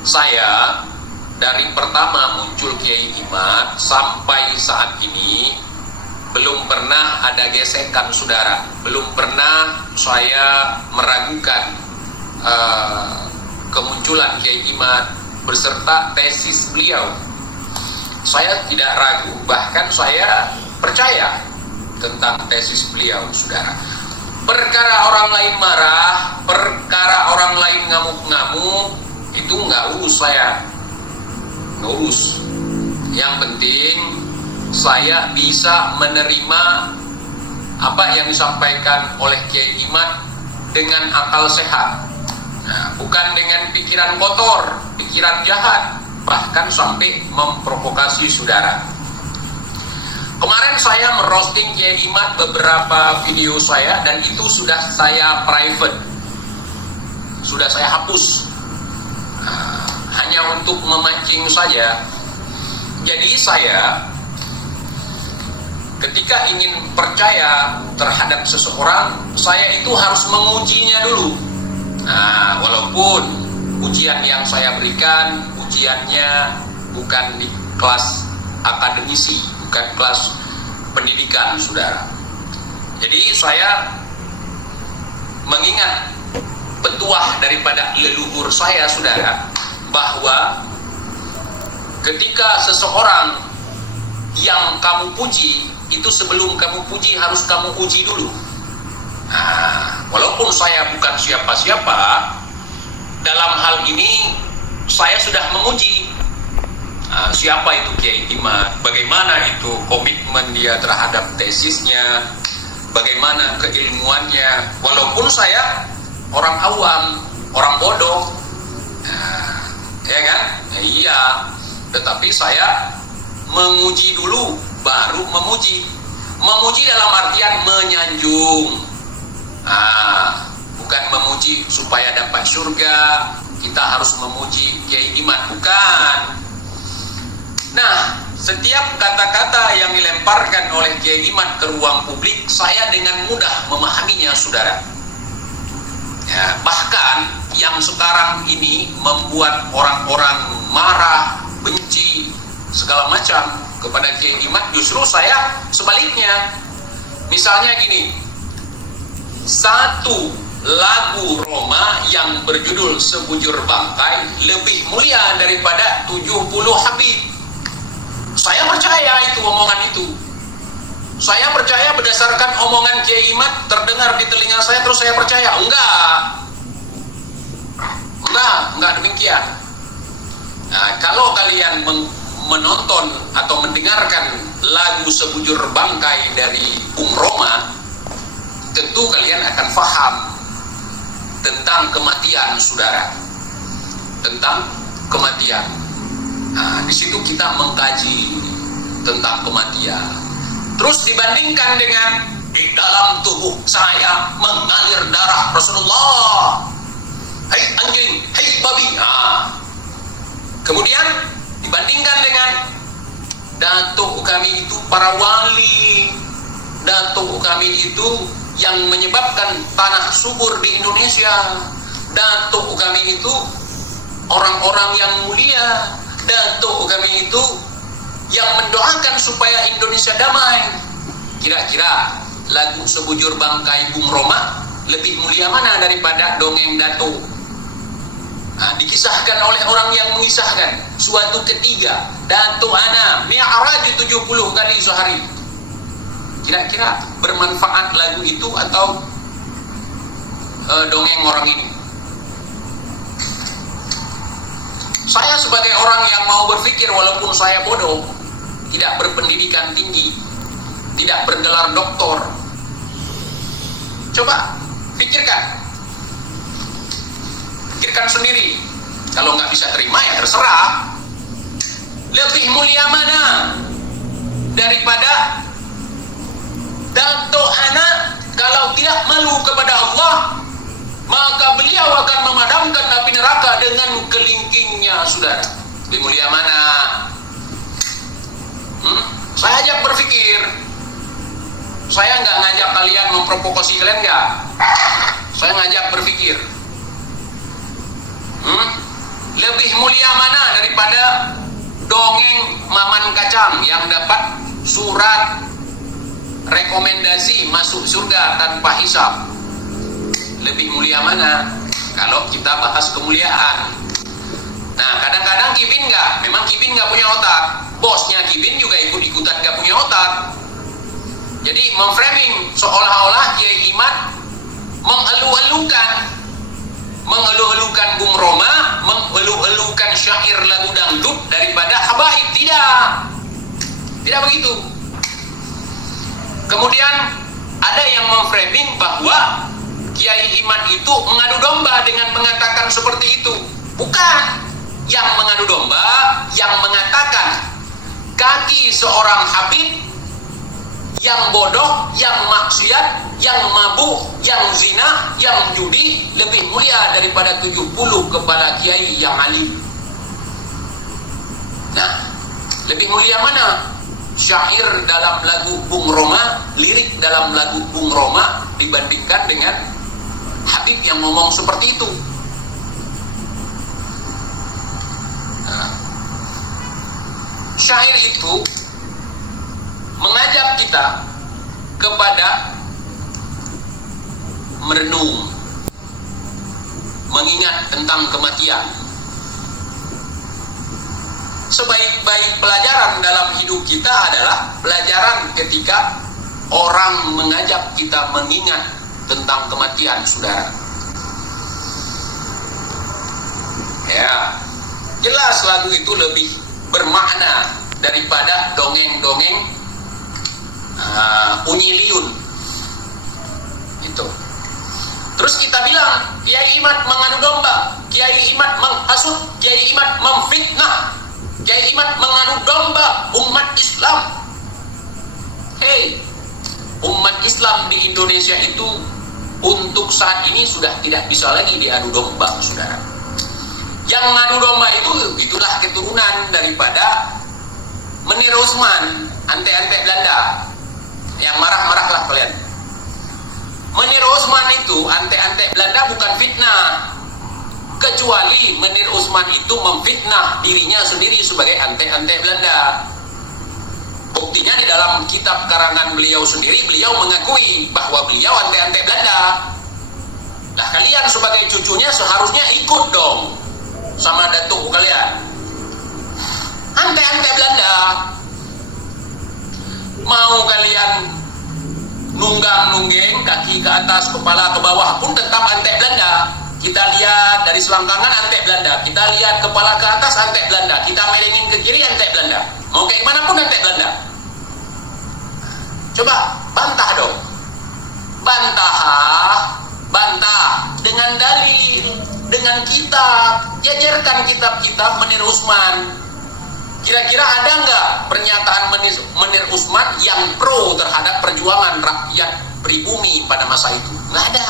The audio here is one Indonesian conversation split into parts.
Saya dari pertama muncul Kiai Imad sampai saat ini belum pernah ada gesekan, saudara. Belum pernah saya meragukan kemunculan Kiai Imad beserta tesis beliau. Saya tidak ragu, bahkan saya percaya tentang tesis beliau, saudara. Perkara orang lain marah, perkara orang lain ngamuk-ngamuk, itu nggak urus saya, nggak urus. Yang penting saya bisa menerima apa yang disampaikan oleh Kiai Imad dengan akal sehat, nah, bukan dengan pikiran kotor, pikiran jahat, bahkan sampai memprovokasi saudara. Kemarin saya merosting Kiai Imad beberapa video saya, dan itu sudah saya private, sudah saya hapus, hanya untuk memancing saja. Jadi saya ketika ingin percaya terhadap seseorang, saya itu harus mengujinya dulu. Nah, walaupun ujian yang saya berikan, ujiannya bukan di kelas akademisi, bukan kelas pendidikan, saudara. Jadi saya mengingat petuah daripada leluhur saya, saudara, bahwa ketika seseorang yang kamu puji, itu sebelum kamu puji harus kamu uji dulu. Nah, walaupun saya bukan siapa-siapa, dalam hal ini saya sudah menguji siapa itu Kiai Imad, bagaimana itu komitmen dia terhadap tesisnya, bagaimana keilmuannya. Walaupun saya orang awam, orang bodoh, ya kan? Iya, tetapi saya menguji dulu, baru memuji. Memuji dalam artian menyanjung, bukan memuji supaya dapat surga. Kita harus memuji Kiai Imad, bukan. Nah, setiap kata-kata yang dilemparkan oleh Kiai Imad ke ruang publik, saya dengan mudah memahaminya, saudara. Ya, bahkan yang sekarang ini membuat orang-orang marah, benci, segala macam kepada Kiai Imad, justru saya sebaliknya. Misalnya gini, satu lagu Roma yang berjudul Sebujur Bangkai lebih mulia daripada 70 Habib. Saya percaya itu omongan itu. Saya percaya berdasarkan omongan Kiai Imad terdengar di telinga saya, terus saya percaya. Enggak demikian. Nah, kalau kalian menonton atau mendengarkan lagu Sebujur Bangkai dari Bung Roma, tentu kalian akan paham tentang kematian, saudara. Tentang kematian. Nah, di situ kita mengkaji tentang kematian. Terus dibandingkan dengan di dalam tubuh saya mengalir darah Rasulullah. Hei anjing, hei babi. Nah, kemudian dibandingkan dengan datuk kami itu para wali, datuk kami itu yang menyebabkan tanah subur di Indonesia, datuk kami itu orang-orang yang mulia, datuk kami itu yang mendoakan supaya Indonesia damai. Kira-kira lagu Sebujur Bangkai Bung Roma lebih mulia mana daripada dongeng datuk? Nah, dikisahkan oleh orang yang mengisahkan suatu ketika datuk ana mi'raj 70 kali sehari. Kira-kira bermanfaat lagu itu atau dongeng orang ini? Saya sebagai orang yang mau berpikir, walaupun saya bodoh, tidak berpendidikan tinggi, tidak bergelar doktor, coba pikirkan sendiri. Kalau nggak bisa terima ya terserah. Lebih mulia mana daripada datuk anak? Kalau tidak malu kepada Allah, maka beliau akan memadamkan api neraka dengan kelingkingnya, saudara. Lebih mulia mana? Saya ajak berpikir. Saya nggak ngajak kalian memprovokasi kalian, nggak. Saya ngajak berpikir. lebih mulia mana daripada dongeng Maman Kacang yang dapat surat rekomendasi masuk surga tanpa hisab? Lebih mulia mana? Kalau kita bahas kemuliaan. Nah, kadang-kadang Kibin nggak, memang Kibin nggak punya otak. Bosnya Kibin juga ikut-ikutan nggak punya otak. Jadi memframing seolah-olah Kiai Imad mengeluh-elukan Bung Roma, mengeluh-elukan syair lagu dangdut daripada habaib. Tidak begitu. Kemudian ada yang memframing bahwa Kiai Imad itu mengadu domba dengan mengatakan seperti itu. Bukan. Yang mengadu domba, yang mengatakan kaki seorang habib yang bodoh, yang maksiat, yang mabuk, yang zina, yang judi lebih mulia daripada 70 kepala kiai yang alim. Nah, lebih mulia mana? Syair dalam lagu Bung Roma, lirik dalam lagu Bung Roma dibandingkan dengan habib yang ngomong seperti itu. Nah, syair itu mengajak kita kepada merenung, mengingat tentang kematian. Sebaik-baik pelajaran dalam hidup kita adalah pelajaran ketika orang mengajak kita mengingat tentang kematian, saudara. Ya, jelas lagu itu lebih bermakna daripada dongeng-dongeng unyiliun itu. Terus kita bilang Kiai Imad mengadu domba, Kiai Imad menghasut, Kiai Imad memfitnah, Kiai Imad mengadu domba umat Islam. Hei, umat Islam di Indonesia itu untuk saat ini sudah tidak bisa lagi diadu domba, saudara. Yang ngadu domba itulah keturunan daripada Menir Usman, ante-ante Belanda. Yang marah-marahlah kalian. Menir Usman itu ante-ante Belanda bukan fitnah, kecuali Menir Usman itu memfitnah dirinya sendiri sebagai ante-ante Belanda. Buktinya di dalam kitab karangan beliau sendiri, beliau mengakui bahwa beliau ante-ante Belanda. Nah, kalian sebagai cucunya seharusnya ikut dong sama datuk kalian. Ante-ante Belanda. Mau kalian nunggang-nunggeng, kaki ke atas, kepala ke bawah pun tetap ante Belanda. Kita lihat dari selangkangan ante Belanda, kita lihat kepala ke atas ante Belanda, kita melengin ke kiri ante Belanda. Mau kayak mana pun ante Belanda. Coba bantah dong. Bantah dengan dalil, dengan kitab. Jajarkan kitab-kitab Menir Usman. Kira-kira ada nggak pernyataan Menir Usman yang pro terhadap perjuangan rakyat pribumi pada masa itu? Nggak ada.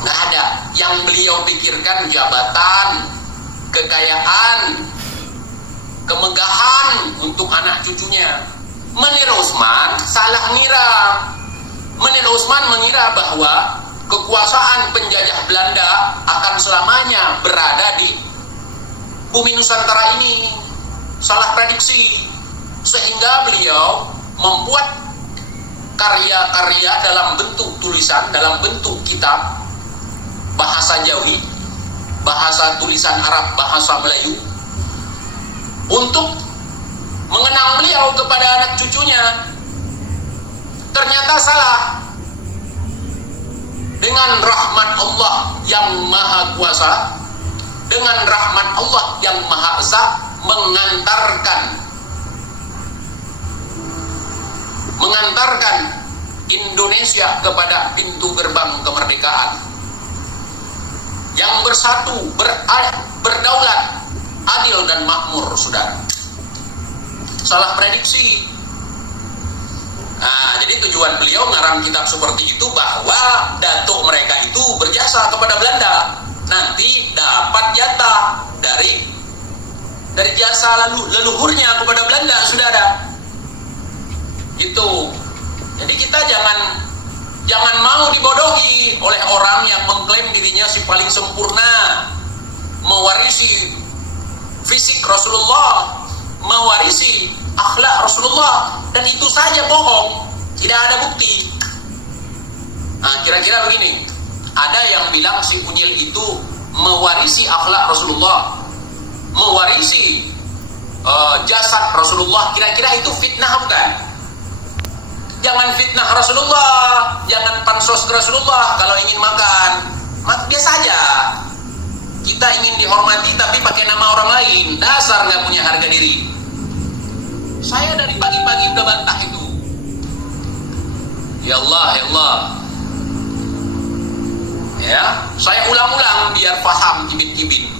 Nggak ada. Yang beliau pikirkan jabatan, kekayaan, kemegahan untuk anak cucunya. Menir Usman salah ngira. Menir Usman mengira bahwa kekuasaan penjajah Belanda akan selamanya berada di bumi Nusantara ini. Salah prediksi. Sehingga beliau membuat karya-karya dalam bentuk tulisan, dalam bentuk kitab, bahasa Jawi, bahasa tulisan Arab, bahasa Melayu, untuk mengenang beliau kepada anak cucunya. Ternyata salah. Dengan rahmat Allah yang maha kuasa, dengan rahmat Allah yang maha esa, mengantarkan Indonesia kepada pintu gerbang kemerdekaan yang bersatu, berdaulat, adil dan makmur, saudara. Salah prediksi. Nah, jadi tujuan beliau ngarang kitab seperti itu bahwa datuk mereka itu berjasa kepada Belanda, nanti dapat jatah dari jasa leluhurnya kepada Belanda, saudara. Gitu. Jadi kita jangan mau dibodohi oleh orang yang mengklaim dirinya si paling sempurna, mewarisi fisik Rasulullah, mewarisi akhlak Rasulullah, dan itu saja bohong, tidak ada bukti. Nah, kira-kira begini, ada yang bilang si unyil itu mewarisi akhlak Rasulullah, mewarisi jasad Rasulullah, kira-kira itu fitnah bukan? Jangan fitnah Rasulullah, jangan pansos Rasulullah. Kalau ingin makan, biasa aja. Kita ingin dihormati tapi pakai nama orang lain, dasar nggak punya harga diri. Saya dari pagi-pagi udah bantah itu. Ya Allah, ya Allah. Ya, saya ulang-ulang biar paham kibin-kibin.